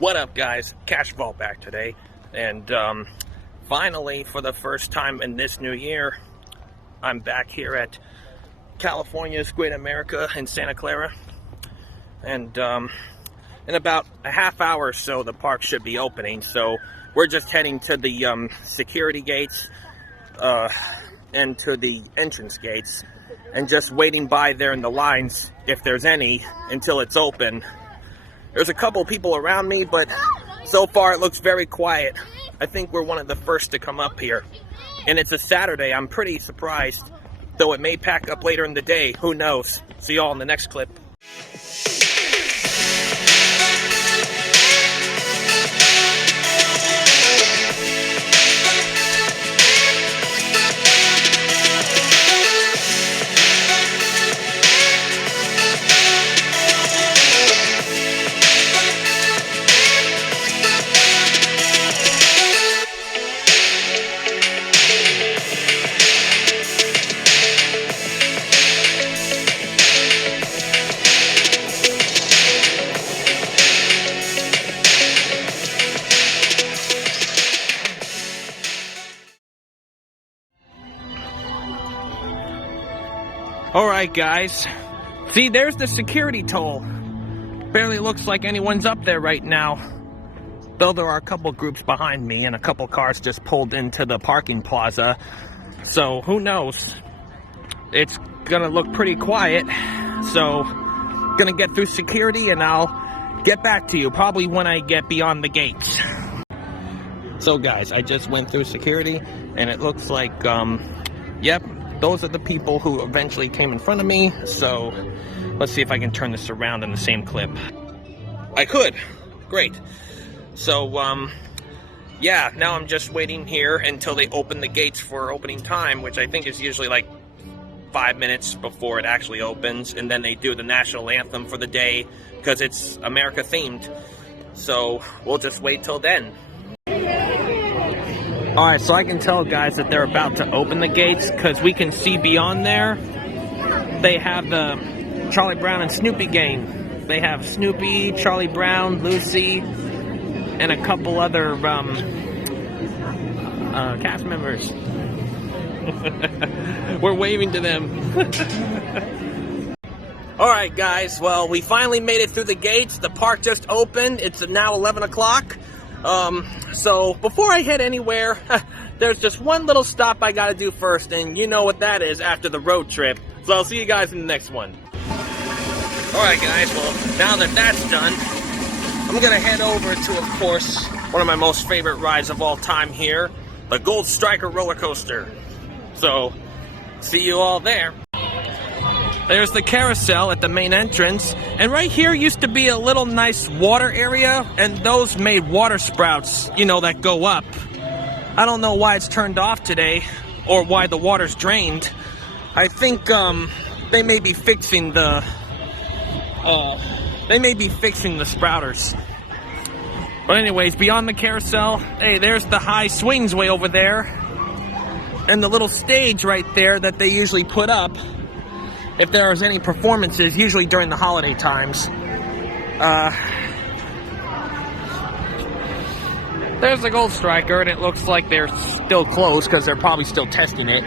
What up, guys? Cash Vault back today, and finally, for the first time in this new year, I'm back here at California's Great America in Santa Clara, and in about a half hour or so, the park should be opening. So we're just heading to the security gates and to the entrance gates, and just waiting by there in the lines, if there's any, until it's open. There's a couple people around me, but so far it looks very quiet. I think we're one of the first to come up here. And it's a Saturday. I'm pretty surprised. Though it may pack up later in the day. Who knows? See y'all in the next clip. Alright, guys. See, there's the security toll. Barely looks like anyone's up there right now. Though there are a couple groups behind me and a couple cars just pulled into the parking plaza. So, who knows? It's gonna look pretty quiet. So, gonna get through security and I'll get back to you. Probably when I get beyond the gates. So, guys, I just went through security and it looks like, yep. Those are the people who eventually came in front of me, so let's see if I can turn this around in the same clip. I could. Great. So, yeah, now I'm just waiting here until they open the gates for opening time, which I think is usually like 5 minutes before it actually opens, and then they do the national anthem for the day, because it's America themed. So, we'll just wait till then. Alright, so I can tell, guys, that they're about to open the gates, because we can see beyond there, they have the Charlie Brown and Snoopy gang. They have Snoopy, Charlie Brown, Lucy, and a couple other cast members. We're waving to them. Alright, guys, well, we finally made it through the gates. The park just opened. It's now 11 o'clock. So before I head anywhere, there's just one little stop I gotta do first, and you know what that is after the road trip. So I'll see you guys in the next one. Alright, guys, well, now that that's done, I'm gonna head over to, of course, one of my most favorite rides of all time here, the Gold Striker roller coaster. So, see you all there. There's the carousel at the main entrance, and right here used to be a little nice water area, and those made water sprouts, you know, that go up. I don't know why it's turned off today, or why the water's drained. I think, they may be fixing the, sprouters. But anyways, beyond the carousel, hey, there's the high swings way over there, and the little stage right there that they usually put up if there was any performances, usually during the holiday times. There's the Gold Striker, and it looks like they're still closed because they're probably still testing it.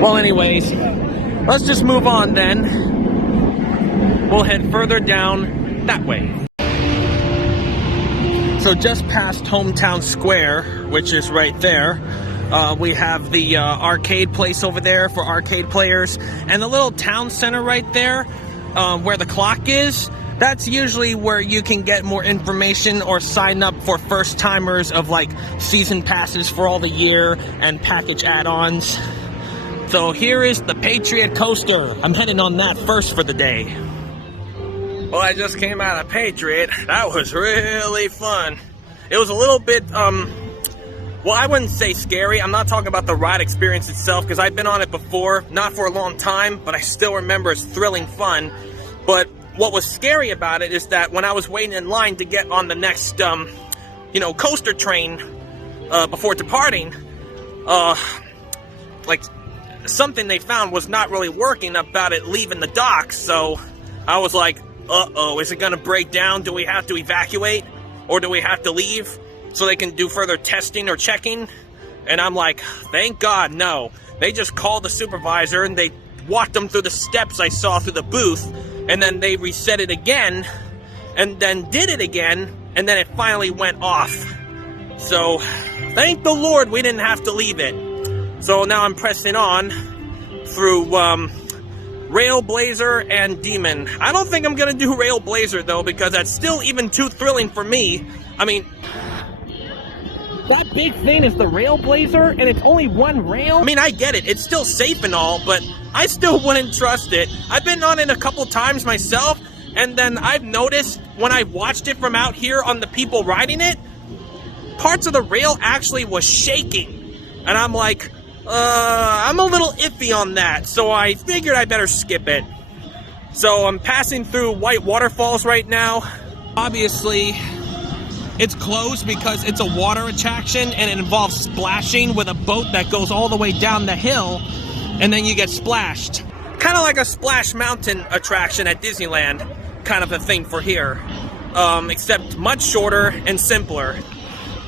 Well, anyways, let's just move on then. We'll head further down that way. So just past Hometown Square, which is right there, we have the arcade place over there for arcade players, and the little town center right there, where the clock is. That's usually where you can get more information or sign up for first timers of like season passes for all the year and package add-ons. So here is the Patriot coaster. I'm heading on that first for the day. Well, I just came out of Patriot. That was really fun. It was a little bit, well, I wouldn't say scary. I'm not talking about the ride experience itself, because I've been on it before, not for a long time, but I still remember it's thrilling fun. But what was scary about it is that when I was waiting in line to get on the next, coaster train before departing, like, something they found was not really working about it leaving the dock. So I was like, uh-oh, is it gonna break down? Do we have to evacuate? Or do we have to leave so they can do further testing or checking? And I'm like, thank God, no. They just called the supervisor and they walked them through the steps I saw through the booth, and then they reset it again, and then did it again, and then it finally went off. So, thank the Lord we didn't have to leave it. So now I'm pressing on through Railblazer and Demon. I don't think I'm gonna do Railblazer though, because that's still even too thrilling for me. I mean, that big thing is the Railblazer, and it's only one rail? I mean, I get it. It's still safe and all, but I still wouldn't trust it. I've been on it a couple times myself, and then I've noticed when I watched it from out here on the people riding it, parts of the rail actually was shaking. And I'm like, I'm a little iffy on that, so I figured I better skip it. So I'm passing through White Waterfalls right now. Obviously, it's closed because it's a water attraction and it involves splashing with a boat that goes all the way down the hill and then you get splashed. Kind of like a Splash Mountain attraction at Disneyland, kind of a thing for here. Except much shorter and simpler.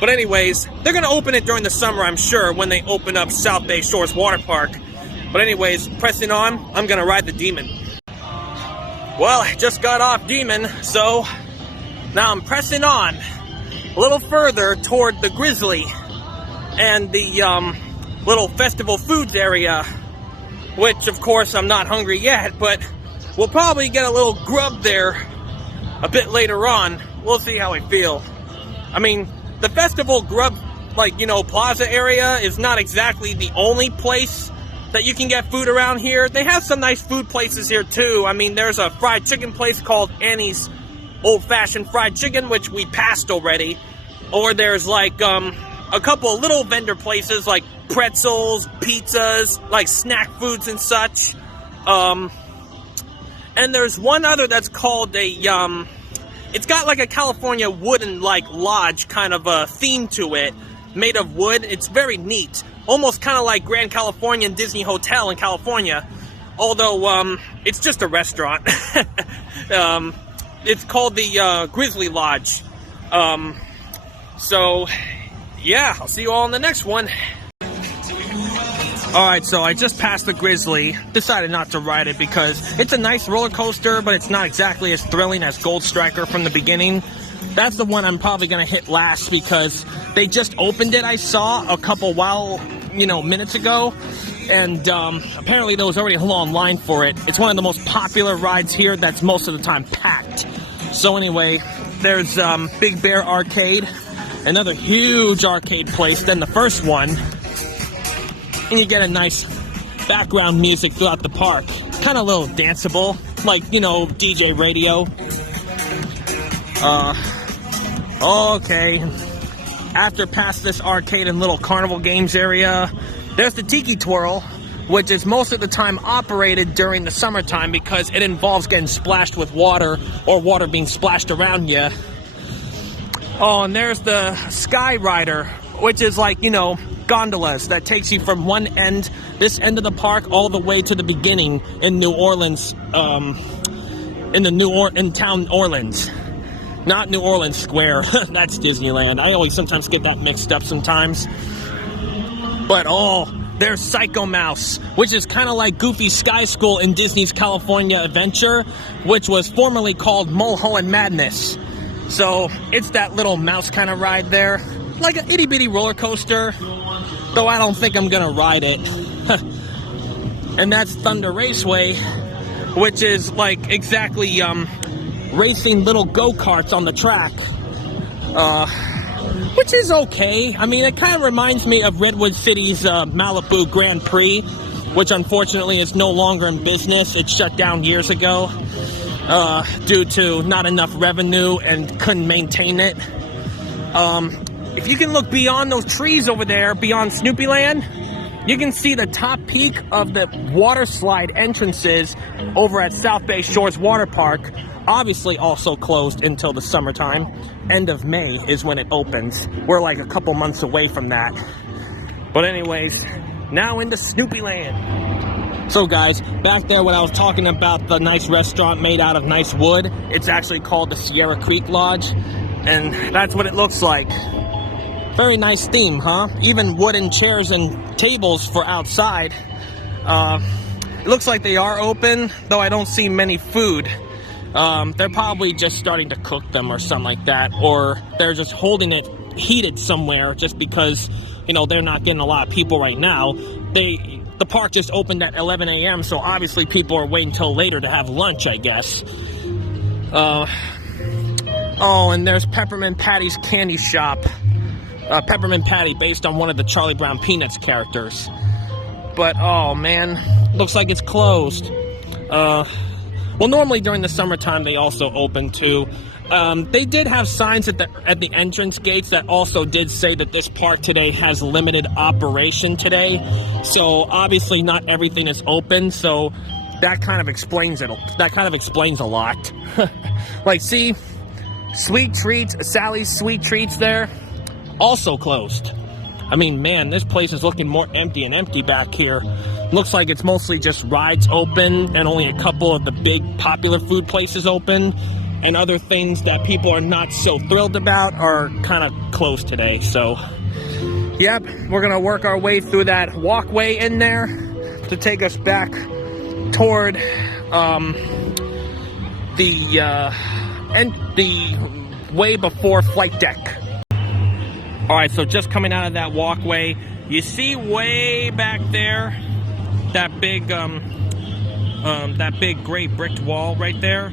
But anyways, they're going to open it during the summer, I'm sure, when they open up South Bay Shores Water Park. But anyways, pressing on, I'm going to ride the Demon. Well, I just got off Demon, so now I'm pressing on a little further toward the Grizzly and the little festival foods area, which of course I'm not hungry yet, but we'll probably get a little grub there a bit later on. We'll see how I feel. I mean, the festival grub, like, you know, plaza area is not exactly the only place that you can get food around here. They have some nice food places here too. I mean, there's a fried chicken place called Annie's Old-Fashioned Fried Chicken, which we passed already. Or there's like a couple of little vendor places like pretzels, pizzas, like snack foods and such. And there's one other that's called a it's got like a California wooden like lodge kind of a theme to it, made of wood. It's very neat, almost kind of like Grand Californian Disney Hotel in California, although it's just a restaurant. It's called the Grizzly Lodge. So, yeah, I'll see you all in the next one. Alright, so I just passed the Grizzly. Decided not to ride it because it's a nice roller coaster, but it's not exactly as thrilling as Gold Striker from the beginning. That's the one I'm probably going to hit last because they just opened it, I saw, a couple minutes ago. And apparently there was already a long line for it. It's one of the most popular rides here that's most of the time packed. So anyway, there's Big Bear Arcade, another huge arcade place than the first one. And you get a nice background music throughout the park. Kind of a little danceable, like, you know, DJ radio. Okay. After past this arcade and little carnival games area, there's the Tiki Twirl, which is most of the time operated during the summertime because it involves getting splashed with water or water being splashed around you. Oh, and there's the Sky Rider, which is like, you know, gondolas that takes you from one end, this end of the park, all the way to the beginning in New Orleans, in town Orleans. Not New Orleans Square, that's Disneyland. I always sometimes get that mixed up sometimes. But there's Psycho Mouse, which is kind of like Goofy's Sky School in Disney's California Adventure, which was formerly called Mulholland Madness. So it's that little mouse kind of ride there, like an itty bitty roller coaster, though I don't think I'm gonna ride it. And that's Thunder Raceway, which is like exactly racing little go-karts on the track. Which is okay. I mean, it kind of reminds me of Redwood City's Malibu Grand Prix, which unfortunately is no longer in business. It shut down years ago due to not enough revenue and couldn't maintain it. If you can look beyond those trees over there, beyond Snoopy Land, you can see the top peak of the water slide entrances over at South Bay Shores Water Park. Obviously also closed until the summertime. End of May is when it opens. We're like a couple months away from that. But anyways, now into Snoopy Land. So guys, back there when I was talking about the nice restaurant made out of nice wood, it's actually called the Sierra Creek Lodge, and that's what it looks like. Very nice theme, huh? Even wooden chairs and tables for outside. It looks like they are open, though I don't see many food. They're probably just starting to cook them or something like that, or they're just holding it heated somewhere just because, you know, they're not getting a lot of people right now. The park just opened at 11 a.m., so obviously people are waiting until later to have lunch, I guess. Oh, and there's Peppermint Patty's candy shop. Peppermint Patty, based on one of the Charlie Brown Peanuts characters. But, oh man, looks like it's closed. Well, normally during the summertime they also open too. They did have signs at the entrance gates that also did say that this park today has limited operation today. So obviously not everything is open, so that kind of explains it. That kind of explains a lot. Like, see, Sweet Treats, Sally's Sweet Treats there, also closed. I mean, man, this place is looking more empty and empty back here. Looks like it's mostly just rides open and only a couple of the big popular food places open. And other things that people are not so thrilled about are kind of closed today. So, yep, we're going to work our way through that walkway in there to take us back toward the way before flight deck. All right, so just coming out of that walkway, you see way back there that big gray bricked wall right there.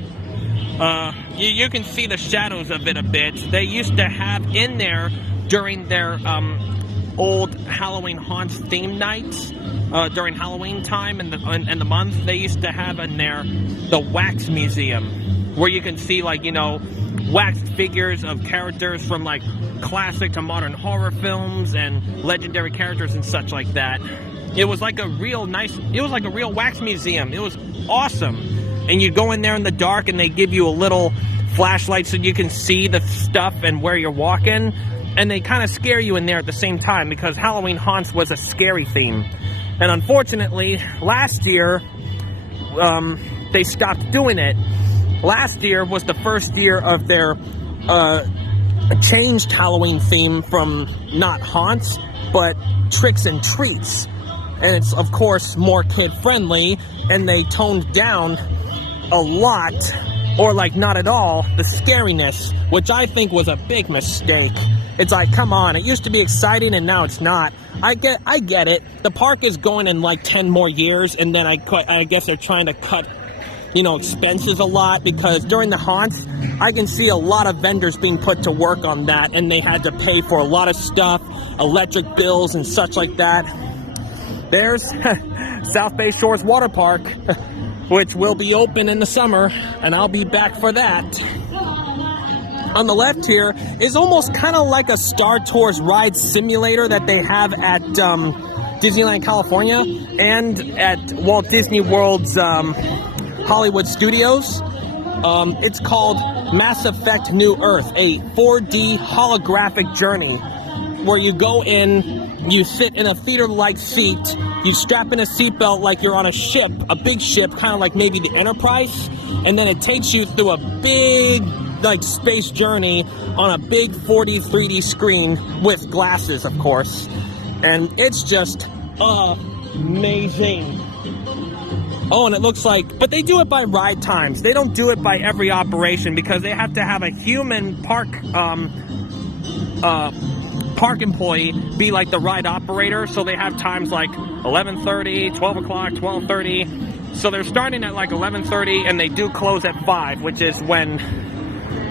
You can see the shadows of it a bit. They used to have in there during their old Halloween Haunts theme nights during Halloween time and the month. They used to have in there the wax museum, where you can see, like, you know, waxed figures of characters from like classic to modern horror films and legendary characters and such like that. It was like a real wax museum. It was awesome. And you go in there in the dark and they give you a little flashlight so you can see the stuff and where you're walking. And they kind of scare you in there at the same time because Halloween Haunts was a scary theme. And unfortunately, last year, they stopped doing it. Last year was the first year of their changed Halloween theme from not haunts, but tricks and treats. And it's, of course, more kid-friendly, and they toned down a lot, or like not at all, the scariness, which I think was a big mistake. It's like, come on, it used to be exciting and now it's not. I get it. The park is going in like 10 more years, and then I guess they're trying to cut, you know, expenses a lot, because during the haunts, I can see a lot of vendors being put to work on that, and they had to pay for a lot of stuff, electric bills and such like that. There's South Bay Shores Water Park, which will be open in the summer, and I'll be back for that. On the left here is almost kind of like a Star Tours ride simulator that they have at Disneyland, California, and at Walt Disney World's Hollywood Studios. It's called Mass Effect New Earth, a 4D holographic journey where you go in, you sit in a theater-like seat, you strap in a seatbelt like you're on a ship, a big ship, kind of like maybe the Enterprise, and then it takes you through a big, like, space journey on a big 4D, 3D screen with glasses, of course. And it's just amazing. Oh, and it looks like, but they do it by ride times. They don't do it by every operation because they have to have a human park employee be like the ride operator. So they have times like 11:30, 12 o'clock, 12:30. So they're starting at like 11:30 and they do close at 5, which is when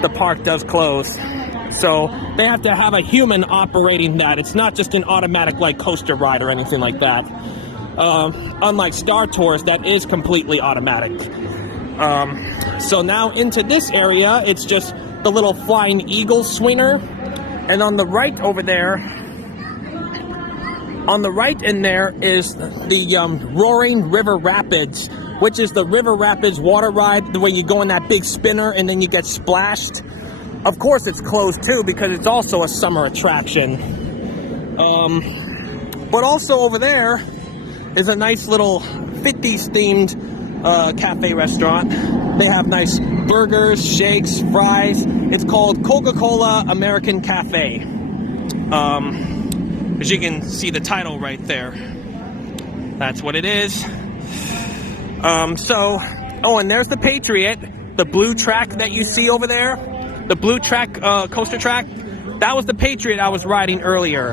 the park does close. So they have to have a human operating that. It's not just an automatic like coaster ride or anything like that. Unlike Star Tours, that is completely automatic. So now into this area, it's just the little Flying Eagle swinger. And on the right over there, on the right in there is the Roaring River Rapids, which is the River Rapids water ride, the way you go in that big spinner and then you get splashed. Of course it's closed too because it's also a summer attraction. But also over there is a nice little 50s themed cafe restaurant. They have nice burgers, shakes, fries. It's called Coca-Cola American Cafe. As you can see the title right there. That's what it is. Oh, and there's the Patriot, the blue track that you see over there. The blue track, coaster track. That was the Patriot I was riding earlier.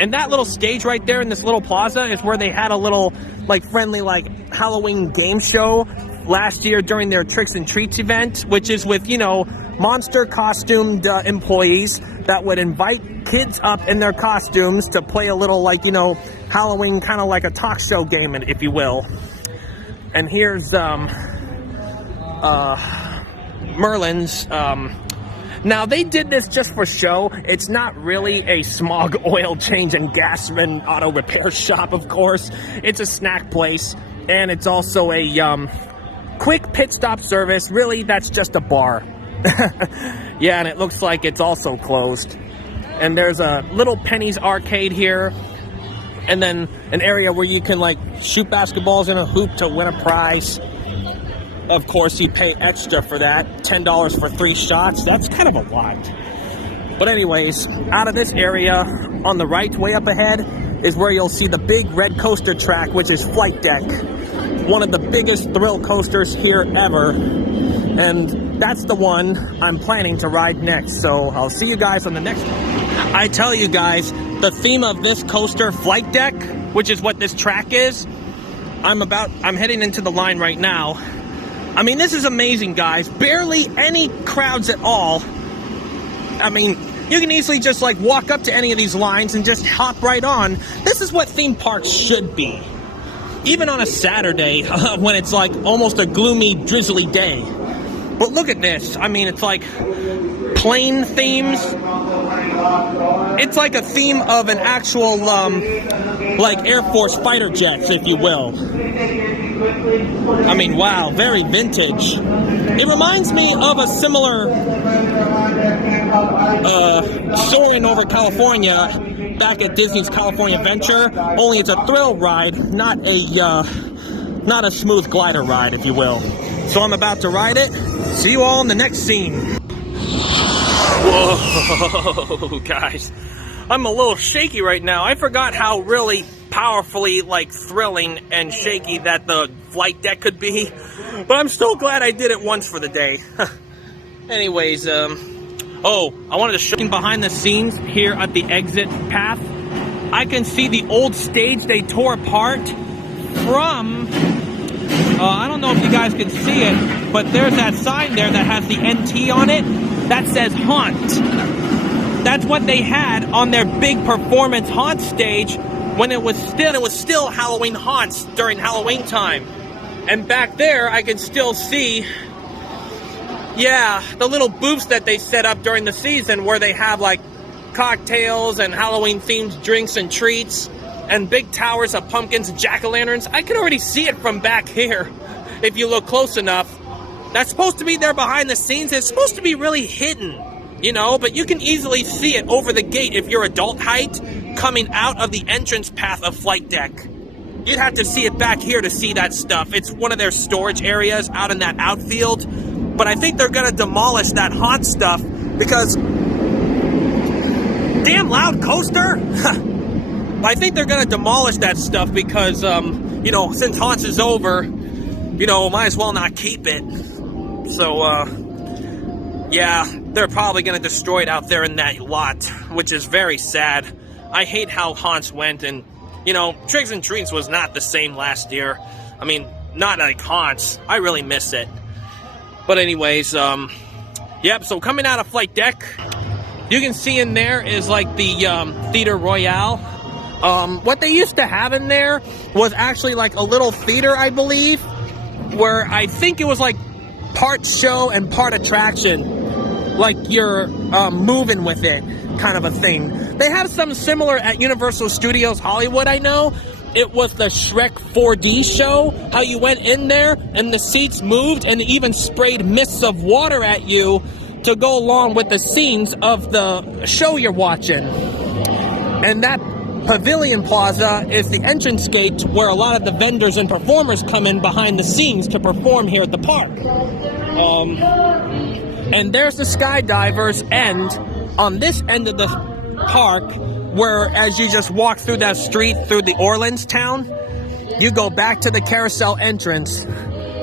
And that little stage right there in this little plaza is where they had a little, like, friendly, like, Halloween game show last year during their Tricks and Treats event, which is with, you know, monster costumed employees that would invite kids up in their costumes to play a little, like, you know, Halloween, kind of like a talk show game, if you will. And here's Merlin's. Now, they did this just for show. It's not really a smog oil change and gas and auto repair shop, of course. It's a snack place, and it's also a quick pit stop service. Really, that's just a bar. Yeah, and it looks like it's also closed. And there's a little Penny's arcade here, and then an area where you can, like, shoot basketballs in a hoop to win a prize. Of course, you pay extra for that, $10 for 3 shots. That's kind of a lot. But anyways, out of this area, on the right, way up ahead, is where you'll see the big red coaster track, which is Flight Deck. One of the biggest thrill coasters here ever. And that's the one I'm planning to ride next. So I'll see you guys on the next one. I tell you guys, the theme of this coaster, Flight Deck, which is what this track is, I'm heading into the line right now. I mean, this is amazing, guys. Barely any crowds at all. I mean, you can easily just, like, walk up to any of these lines and just hop right on. This is what theme parks should be. Even on a Saturday, when it's, like, almost a gloomy, drizzly day. But look at this. I mean, it's like plane themes. It's like a theme of an actual, like, Air Force fighter jets, if you will. I mean, wow, very vintage. It reminds me of a similar soaring over California back at Disney's California Adventure, only it's a thrill ride, not a smooth glider ride, if you will. So I'm about to ride it. See you all in the next scene. Whoa, guys. I'm a little shaky right now. I forgot how really powerfully, like, thrilling and shaky that the flight deck could be. But I'm so glad I did it once for the day. Anyways, oh, I wanted to show you behind the scenes here at the exit path. I can see the old stage they tore apart from... I don't know if you guys can see it, but there's that sign there that has the NT on it that says Haunt. That's what they had on their big performance Haunt stage when it was still Halloween Haunts during Halloween time. And back there, I can still see, yeah, the little booths that they set up during the season where they have, like, cocktails and Halloween-themed drinks and treats and big towers of pumpkins and jack-o'-lanterns. I can already see it from back here if you look close enough. That's supposed to be there behind the scenes. It's supposed to be really hidden, you know, but you can easily see it over the gate if you're adult height coming out of the entrance path of Flight Deck. You'd have to see it back here to see that stuff. It's one of their storage areas out in that outfield. But I think they're going to demolish that Haunt stuff because... Damn loud coaster! I think they're going to demolish that stuff because, you know, since Haunts is over, you know, might as well not keep it. So, yeah, they're probably going to destroy it out there in that lot, which is very sad. I hate how Haunts went, and, you know, Tricks and Treats was not the same last year. I mean, not like Haunts. I really miss it. But anyways, yep, so coming out of Flight Deck, you can see in there is like the Theater Royale. What they used to have in there was actually like a little theater, I believe, where I think it was like part show and part attraction. Like you're moving with it, kind of a thing. They have something similar at Universal Studios Hollywood, I know. It was the Shrek 4D show, how you went in there and the seats moved and even sprayed mists of water at you to go along with the scenes of the show you're watching. And that Pavilion Plaza is the entrance gate where a lot of the vendors and performers come in behind the scenes to perform here at the park. And there's the skydivers end on this end of the park, where as you just walk through that street through the Orleans town, you go back to the carousel entrance.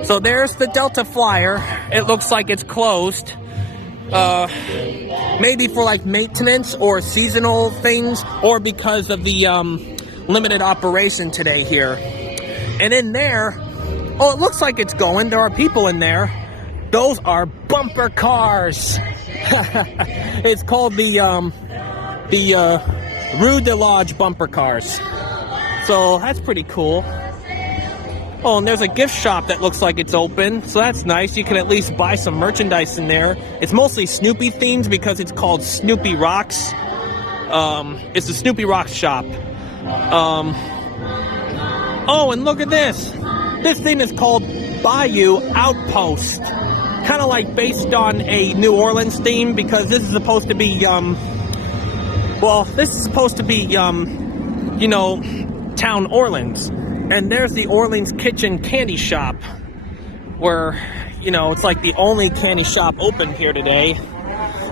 So there's the Delta Flyer. It looks like it's closed. Maybe for like maintenance or seasonal things, or because of the limited operation today here. And in there, oh, it looks like it's going. There are people in there. Those are bumper cars. It's called the Rue de Lodge bumper cars. So that's pretty cool. Oh, and there's a gift shop that looks like it's open, so that's nice. You can at least buy some merchandise in there. It's mostly Snoopy themed because it's called Snoopy Rocks. It's the Snoopy Rocks shop. Oh, and look at this. This thing is called Bayou Outpost. Kind of like based on a New Orleans theme, because this is supposed to be, you know, Town Orleans. And there's the Orleans Kitchen Candy Shop, where, you know, it's like the only candy shop open here today.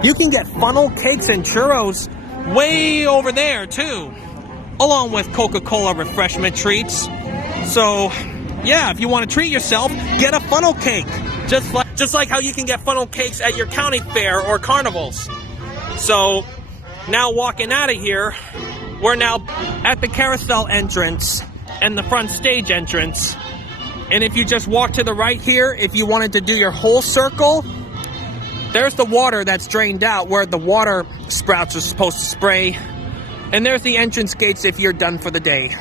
You can get funnel cakes and churros way over there, too, along with Coca-Cola refreshment treats. So, yeah, if you want to treat yourself, get a funnel cake. Just like how you can get funnel cakes at your county fair or carnivals. So, now walking out of here, we're now at the carousel entrance and the front stage entrance. And if you just walk to the right here, if you wanted to do your whole circle, there's the water that's drained out where the water sprouts are supposed to spray. And there's the entrance gates if you're done for the day.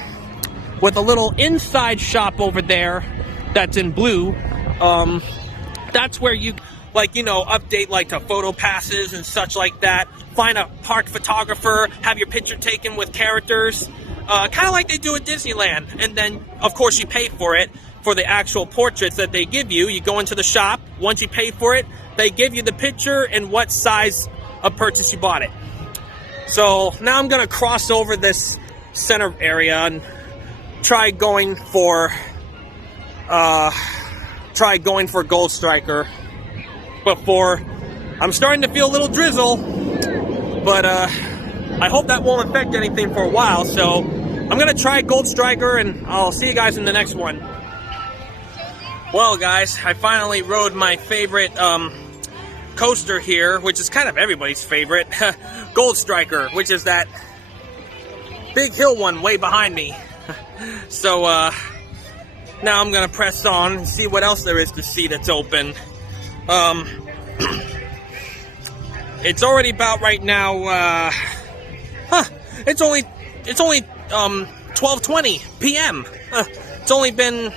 With a little inside shop over there that's in blue. That's where you, like, you know, update like to photo passes and such like that. Find a park photographer, have your picture taken with characters. Kind of like they do at Disneyland. And then, of course, you pay for it for the actual portraits that they give you. You go into the shop. Once you pay for it, they give you the picture and what size of purchase you bought it. So now I'm going to cross over this center area and try going for Gold Striker before I'm starting to feel a little drizzle. But I hope that won't affect anything for a while, so I'm going to try Gold Striker, and I'll see you guys in the next one. Well, guys, I finally rode my favorite coaster here, which is kind of everybody's favorite, Gold Striker, which is that big hill one way behind me. So, now I'm going to press on and see what else there is to see that's open. It's already about right now, it's only 12:20 p.m. It's only been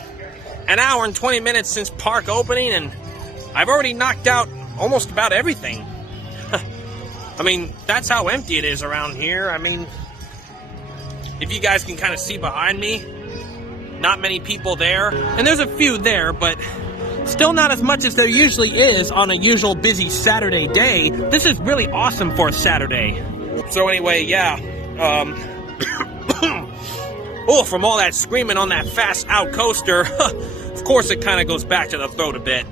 an hour and 20 minutes since park opening, and I've already knocked out almost about everything. I mean, that's how empty it is around here. I mean, if you guys can kind of see behind me, not many people there. And there's a few there, but still not as much as there usually is on a usual busy Saturday day. This is really awesome for a Saturday. So anyway, yeah. Oh, from all that screaming on that fast out coaster, of course it kind of goes back to the throat a bit.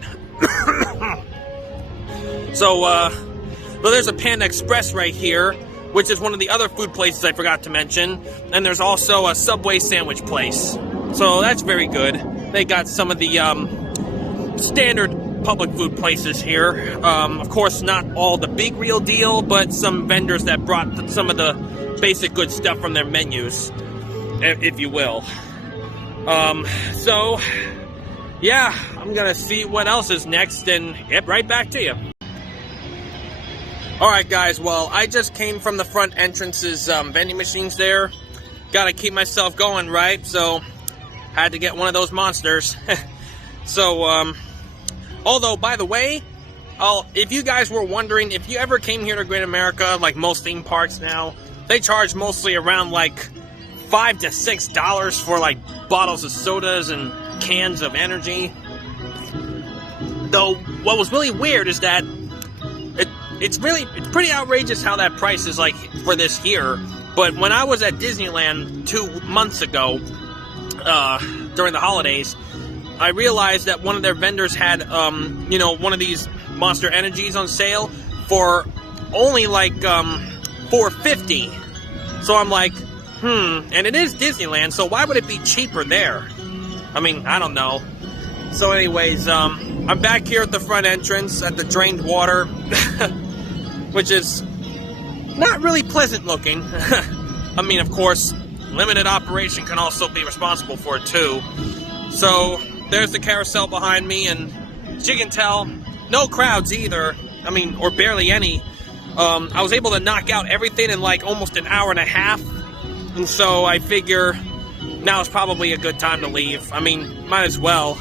So, well, there's a Panda Express right here, which is one of the other food places I forgot to mention. And there's also a Subway sandwich place. So that's very good. They got some of the standard public food places here. Of course, not all the big real deal, but some vendors that brought some of the basic good stuff from their menus, if you will. So, yeah, I'm gonna see what else is next and get right back to you. Alright guys, well, I just came from the front entrance's vending machines there. Gotta keep myself going, right? So, had to get one of those monsters. So, although, by the way, if you guys were wondering, if you ever came here to Great America, like most theme parks now, they charge mostly around like $5 to $6 for like bottles of sodas and cans of energy. Though, what was really weird is that it's pretty outrageous how that price is like for this here. But when I was at Disneyland 2 months ago, during the holidays, I realized that one of their vendors had, one of these Monster Energies on sale for only like $4.50. So I'm like, and it is Disneyland, so why would it be cheaper there? I mean, I don't know. So anyways, I'm back here at the front entrance at the drained water, which is not really pleasant looking. I mean, of course, limited operation can also be responsible for it too. So there's the carousel behind me, and as you can tell, no crowds either. I mean, or barely any. I was able to knock out everything in like almost an hour and a half, and so I figure now is probably a good time to leave. I mean, might as well.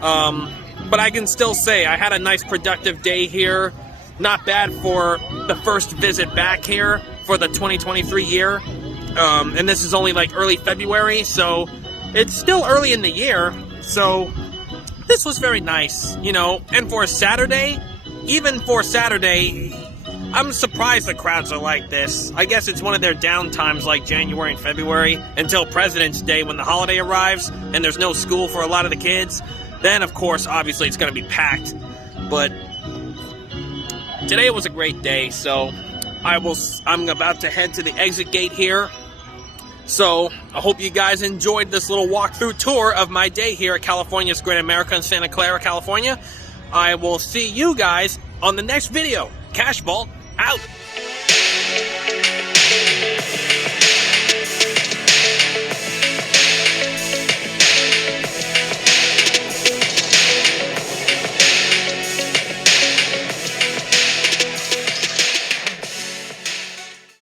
But I can still say I had a nice productive day here. Not bad for the first visit back here for the 2023 year. And this is only like early February, so it's still early in the year. So this was very nice, and for a Saturday, even for Saturday, I'm surprised the crowds are like this. I guess it's one of their down times like January and February until President's Day when the holiday arrives and there's no school for a lot of the kids. Then, of course, obviously it's going to be packed. But today was a great day, so I'm about to head to the exit gate here. So I hope you guys enjoyed this little walkthrough tour of my day here at California's Great America in Santa Clara, California. I will see you guys on the next video. Cash Vault out.